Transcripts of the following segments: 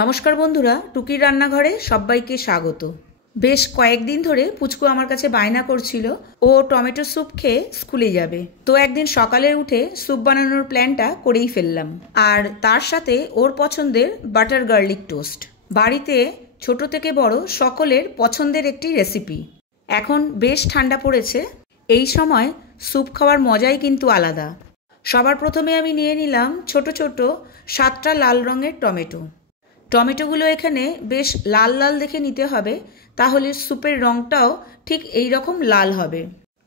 নমস্কার বন্ধুরা, টুকির রান্নাঘরে সবাইকে স্বাগত। বেশ কয়েকদিন ধরে পুচকু আমার কাছে বায়না করছিল ও টমেটো স্যুপ খেয়ে স্কুলে যাবে। তো একদিন সকালে উঠে স্যুপ বানানোর প্ল্যানটা করেই ফেললাম, আর তার সাথে ওর পছন্দের বাটার গার্লিক টোস্ট। বাড়িতে ছোট থেকে বড় সকলের পছন্দের একটি রেসিপি। এখন বেশ ঠান্ডা পড়েছে, এই সময় স্যুপ খাওয়ার মজাই কিন্তু আলাদা। সবার প্রথমে আমি নিয়ে নিলাম ছোট ছোট 7টা লাল রঙের টমেটো। টমেটোগুলো এখানে বেশ লাল লাল দেখে নিতে হবে, তাহলে স্যুপের রঙটাও ঠিক এই রকম লাল হবে।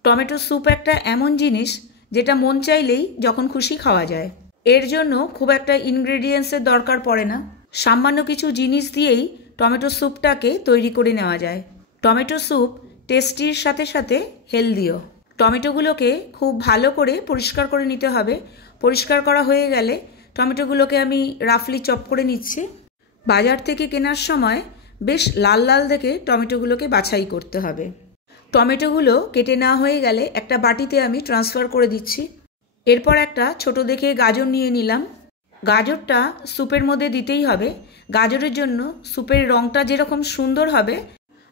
টমেটো স্যুপ একটা এমন জিনিস যেটা মন চাইলেই যখন খুশি খাওয়া যায়। এর জন্য খুব একটা ইনগ্রেডিয়েন্টসের দরকার পড়ে না, সামান্য কিছু জিনিস দিয়েই টমেটো স্যুপটাকে তৈরি করে নেওয়া যায়। টমেটো স্যুপ টেস্টির সাথে সাথে হেলদিও। টমেটোগুলোকে খুব ভালো করে পরিষ্কার করে নিতে হবে। পরিষ্কার করা হয়ে গেলে টমেটোগুলোকে আমি রাফলি চপ করে নিচ্ছি। বাজার থেকে কেনার সময় বেশ লাল লাল দেখে টমেটোগুলোকে বাছাই করতে হবে। টমেটোগুলো কেটে নেওয়া হয়ে গেলে একটা বাটিতে আমি ট্রান্সফার করে দিচ্ছি। এরপর একটা ছোট দেখে গাজর নিয়ে নিলাম। গাজরটা স্যুপের মধ্যে দিতেই হবে। গাজরের জন্য স্যুপের রঙটা যেরকম সুন্দর হবে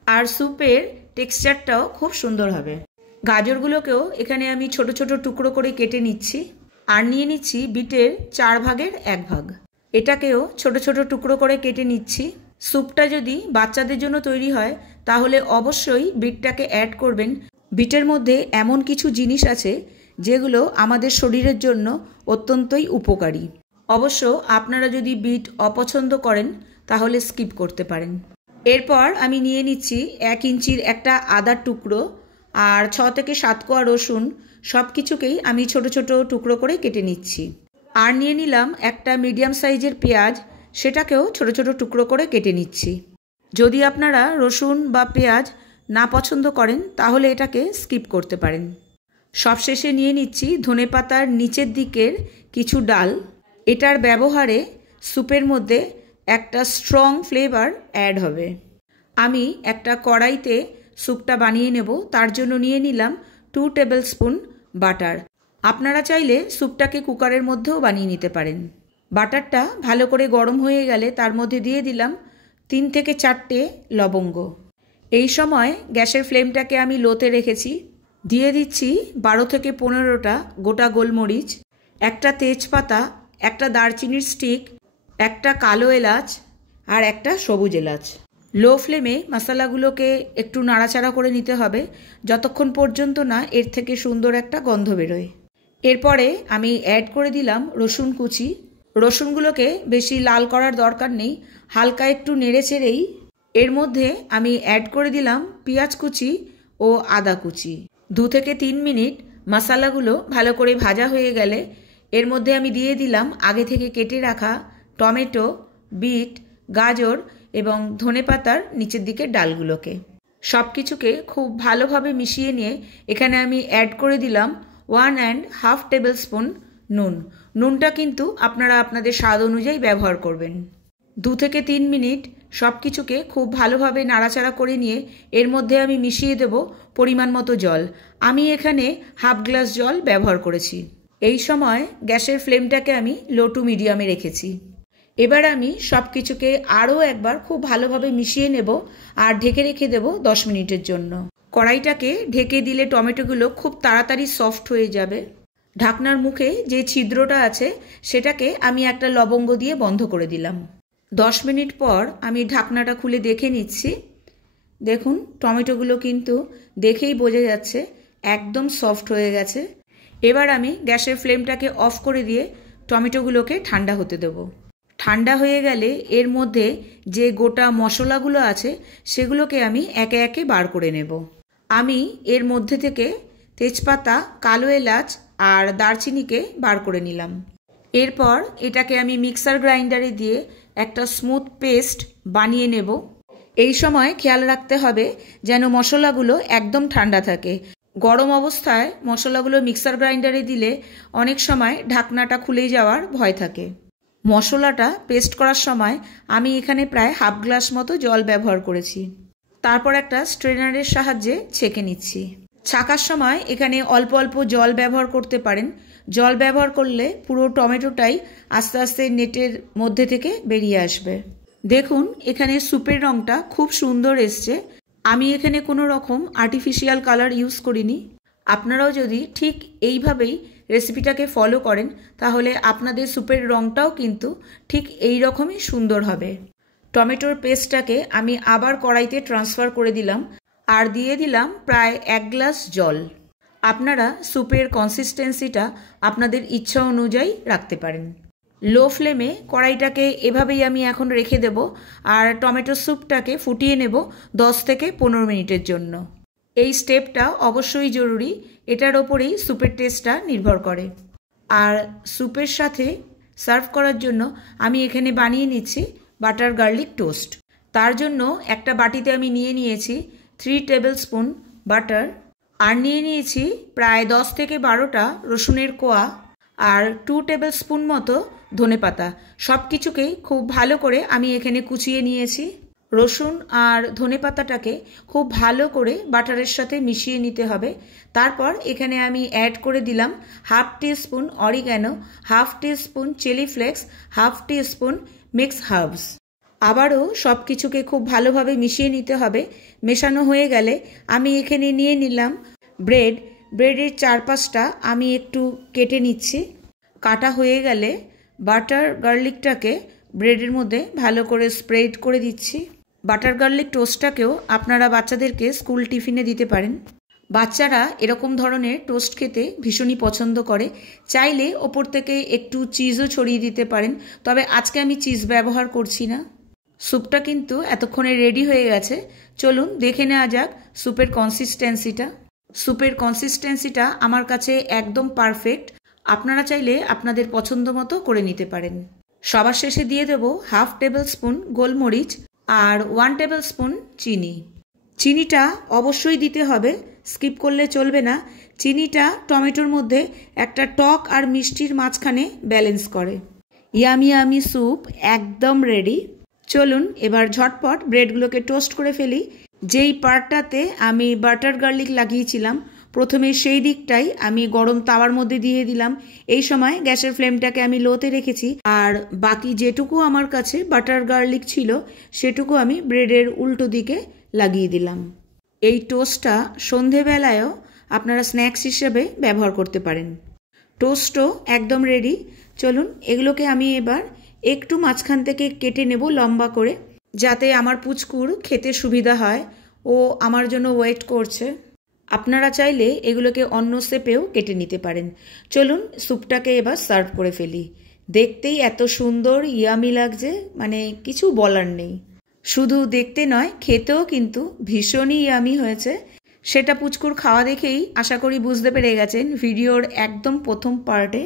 আর স্যুপের টেক্সচারটাও খুব সুন্দর হবে। গাজরগুলোকেও এখানে আমি ছোট ছোট টুকরো করে কেটে নিচ্ছি। আর নিয়ে নিচ্ছি বিটের 4 ভাগের 1 ভাগ। এটাকেও ছোট ছোট টুকরো করে কেটে নিচ্ছি। স্যুপটা যদি বাচ্চাদের জন্য তৈরি হয় তাহলে অবশ্যই বিটটাকে অ্যাড করবেন। বিটের মধ্যে এমন কিছু জিনিস আছে যেগুলো আমাদের শরীরের জন্য অত্যন্তই উপকারী। অবশ্য আপনারা যদি বিট অপছন্দ করেন তাহলে স্কিপ করতে পারেন। এরপর আমি নিয়ে নিচ্ছি 1 ইঞ্চির একটা আদার টুকরো আর 6 থেকে 7 কোয়া রসুন। সব কিছুকেই আমি ছোট ছোট টুকরো করে কেটে নিচ্ছি। আর নিয়ে নিলাম একটা মিডিয়াম সাইজের পেঁয়াজ, সেটাকেও ছোট ছোট টুকরো করে কেটে নিচ্ছি। যদি আপনারা রসুন বা পেঁয়াজ না পছন্দ করেন তাহলে এটাকে স্কিপ করতে পারেন। সবশেষে নিয়ে নিচ্ছি ধনেপাতার নিচের দিকের কিছু ডাল। এটার ব্যবহারে স্যুপের মধ্যে একটা স্ট্রং ফ্লেভার অ্যাড হবে। আমি একটা কড়াইতে স্যুপটা বানিয়ে নেব, তার জন্য নিয়ে নিলাম 2 টেবিল স্পুন বাটার। আপনারা চাইলে স্যুপটাকে কুকারের মধ্যেও বানিয়ে নিতে পারেন। বাটারটা ভালো করে গরম হয়ে গেলে তার মধ্যে দিয়ে দিলাম 3 থেকে 4টে লবঙ্গ। এই সময় গ্যাসের ফ্লেমটাকে আমি লোতে রেখেছি। দিয়ে দিচ্ছি 12 থেকে 15টা গোটা গোলমরিচ, একটা তেজপাতা, একটা দারচিনির স্টিক, একটা কালো এলাচ আর একটা সবুজ এলাচ। লো ফ্লেমে মশলাগুলোকে একটু নাড়াচাড়া করে নিতে হবে যতক্ষণ পর্যন্ত না এর থেকে সুন্দর একটা গন্ধ বেরোয়। এরপরে আমি অ্যাড করে দিলাম রসুন কুচি। রসুনগুলোকে বেশি লাল করার দরকার নেই, হালকা একটু নেড়ে চেড়েই এর মধ্যে আমি অ্যাড করে দিলাম পেঁয়াজ কুচি ও আদা কুচি। 2 থেকে 3 মিনিট মশলাগুলো ভালো করে ভাজা হয়ে গেলে এর মধ্যে আমি দিয়ে দিলাম আগে থেকে কেটে রাখা টমেটো, বিট, গাজর এবং ধনেপাতার নিচের দিকের ডালগুলোকে। সব কিছুকে খুব ভালোভাবে মিশিয়ে নিয়ে এখানে আমি অ্যাড করে দিলাম 1.5 টেবিল স্পুন নুন। নুনটা কিন্তু আপনারা আপনাদের স্বাদ অনুযায়ী ব্যবহার করবেন। 2 থেকে 3 মিনিট সব কিছুকে খুব ভালোভাবে নাড়াচাড়া করে নিয়ে এর মধ্যে আমি মিশিয়ে দেব পরিমাণ মতো জল। আমি এখানে হাফ গ্লাস জল ব্যবহার করেছি। এই সময় গ্যাসের ফ্লেমটাকে আমি লো টু মিডিয়ামে রেখেছি। এবার আমি সব কিছুকে আরও একবার খুব ভালোভাবে মিশিয়ে নেব আর ঢেকে রেখে দেব 10 মিনিটের জন্য। কড়াইটাকে ঢেকে দিলে টমেটোগুলো খুব তাড়াতাড়ি সফট হয়ে যাবে। ঢাকনার মুখে যে ছিদ্রটা আছে সেটাকে আমি একটা লবঙ্গ দিয়ে বন্ধ করে দিলাম। 10 মিনিট পর আমি ঢাকনাটা খুলে দেখে নিচ্ছি। দেখুন টমেটোগুলো কিন্তু দেখেই বোঝা যাচ্ছে একদম সফট হয়ে গেছে। এবার আমি গ্যাসের ফ্লেমটাকে অফ করে দিয়ে টমেটোগুলোকে ঠান্ডা হতে দেব। ঠান্ডা হয়ে গেলে এর মধ্যে যে গোটা মশলাগুলো আছে সেগুলোকে আমি একে একে বার করে নেব। আমি এর মধ্যে থেকে তেজপাতা, কালো এলাচ আর দারচিনিকে বার করে নিলাম। এরপর এটাকে আমি মিক্সার গ্রাইন্ডারে দিয়ে একটা স্মুথ পেস্ট বানিয়ে নেব। এই সময় খেয়াল রাখতে হবে যেন মশলাগুলো একদম ঠান্ডা থাকে। গরম অবস্থায় মশলাগুলো মিক্সার গ্রাইন্ডারে দিলে অনেক সময় ঢাকনাটা খুলে যাওয়ার ভয় থাকে। মশলাটা পেস্ট করার সময় আমি এখানে প্রায় হাফ গ্লাস মতো জল ব্যবহার করেছি। তারপর একটা স্ট্রেনারের সাহায্যে ছেঁকে নিচ্ছি। ছাকার সময় এখানে অল্প অল্প জল ব্যবহার করতে পারেন। জল ব্যবহার করলে পুরো টমেটোটাই আস্তে আস্তে নেটের মধ্যে থেকে বেরিয়ে আসবে। দেখুন এখানে স্যুপের রঙটা খুব সুন্দর এসছে। আমি এখানে কোনো রকম আর্টিফিশিয়াল কালার ইউজ করিনি। আপনারাও যদি ঠিক এইভাবেই রেসিপিটাকে ফলো করেন তাহলে আপনাদের স্যুপের রঙটাও কিন্তু ঠিক এই রকমই সুন্দর হবে। টমেটোর পেস্টটাকে আমি আবার কড়াইতে ট্রান্সফার করে দিলাম আর দিয়ে দিলাম প্রায় 1 গ্লাস জল। আপনারা স্যুপের কনসিস্টেন্সিটা আপনাদের ইচ্ছা অনুযায়ী রাখতে পারেন। লো ফ্লেমে কড়াইটাকে এভাবেই আমি এখন রেখে দেব আর টমেটো স্যুপটাকে ফুটিয়ে নেব 10 থেকে 15 মিনিটের জন্য। এই স্টেপটা অবশ্যই জরুরি, এটার ওপরেই স্যুপের টেস্টটা নির্ভর করে। আর স্যুপের সাথে সার্ভ করার জন্য আমি এখানে বানিয়ে নিচ্ছি বাটার গার্লিক টোস্ট। তার জন্য একটা বাটিতে আমি নিয়ে নিয়েছি 3 টেবিল স্পুন বাটার আর নিয়ে নিয়েছি প্রায় 10 থেকে 12টা রসুনের কোয়া আর 2 টেবিল স্পুন মতো ধনেপাতা। সব কিছুকেই খুব ভালো করে আমি এখানে কুচিয়ে নিয়েছি। রসুন আর ধনেপাতাটাকে খুব ভালো করে বাটারের সাথে মিশিয়ে নিতে হবে। তারপর এখানে আমি অ্যাড করে দিলাম 1/2 teaspoon oregano, 1/2 teaspoon chili flakes, 1/2 teaspoon mix herbs. আবারও সব কিছুকে খুব ভালোভাবে মিশিয়ে নিতে হবে। মেশানো হয়ে গেলে আমি এখানে নিয়ে নিলাম ব্রেডের চারপাশটা আমি একটু কেটে নিচ্ছি। কাটা হয়ে গেলে বাটার গার্লিকটাকে ব্রেডের মধ্যে ভালো করে স্প্রেড করে দিচ্ছি। বাটার গার্লিক টোস্টটাকেও আপনারা বাচ্চাদেরকে স্কুল টিফিনে দিতে পারেন। বাচ্চারা এরকম ধরনের টোস্ট খেতে ভীষণই পছন্দ করে। চাইলে ওপর থেকে একটু চিজও ছড়িয়ে দিতে পারেন, তবে আজকে আমি চিজ ব্যবহার করছি না। স্যুপটা কিন্তু এতক্ষণে রেডি হয়ে গেছে। চলুন দেখে নেওয়া যাক স্যুপের কনসিস্টেন্সিটা। স্যুপের কনসিস্টেন্সিটা আমার কাছে একদম পারফেক্ট। আপনারা চাইলে আপনাদের পছন্দ মতো করে নিতে পারেন। সবার শেষে দিয়ে দেব 1/2 টেবিল স্পুন গোলমরিচ আর 1 টেবিল স্পুন চিনি। চিনিটা অবশ্যই দিতে হবে, স্কিপ করলে চলবে না। চিনিটা টমেটোর মধ্যে একটা টক আর মিষ্টির মাঝখানে ব্যালেন্স করে। ইয়ামি স্যুপ একদম রেডি। চলুন এবার ঝটপট ব্রেডগুলোকে টোস্ট করে ফেলি। যেই পার্টটাতে আমি বাটার গার্লিক লাগিয়েছিলাম প্রথমে সেই দিকটাই আমি গরম তাওয়ার মধ্যে দিয়ে দিলাম। এই সময় গ্যাসের ফ্লেমটাকে আমি লোতে রেখেছি আর বাকি যেটুকু আমার কাছে বাটার গার্লিক ছিল সেটুকু আমি ব্রেডের উল্টো দিকে লাগিয়ে দিলাম। এই টোস্টটা সন্ধেবেলায়ও আপনারা স্ন্যাক্স হিসেবে ব্যবহার করতে পারেন। টোস্টও একদম রেডি। চলুন এগুলোকে আমি এবার একটু মাঝখান থেকে কেটে নেব লম্বা করে, যাতে আমার পুচকুর খেতে সুবিধা হয়। ও আমার জন্য ওয়েট করছে। আপনারা চাইলে এগুলোকে অন্য শেপেও কেটে নিতে পারেন। চলুন স্যুপটাকে এবার সার্ভ করে ফেলি। দেখতেই এত সুন্দর ইয়ামি লাগছে, মানে কিছু বলার নেই। শুধু দেখতে নয়, খেতেও কিন্তু ভীষণই ইয়ামি হয়েছে। সেটা পুচকুর খাওয়া দেখেই আশা করি বুঝতে পেরে গেছেন ভিডিওর একদম প্রথম পার্টে।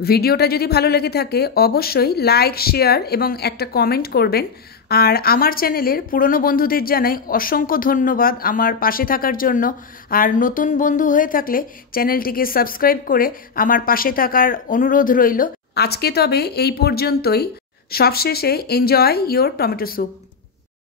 ভিডিওটা যদি ভালো লেগে থাকে অবশ্যই লাইক, শেয়ার এবং একটা কমেন্ট করবেন। আর আমার চ্যানেলের পুরনো বন্ধুদের জানাই অসংখ্য ধন্যবাদ আমার পাশে থাকার জন্য। আর নতুন বন্ধু হয়ে থাকলে চ্যানেলটিকে সাবস্ক্রাইব করে আমার পাশে থাকার অনুরোধ রইল। আজকে তবে এই পর্যন্তই। সবশেষে এনজয় ইয়োর টমেটো স্যুপ।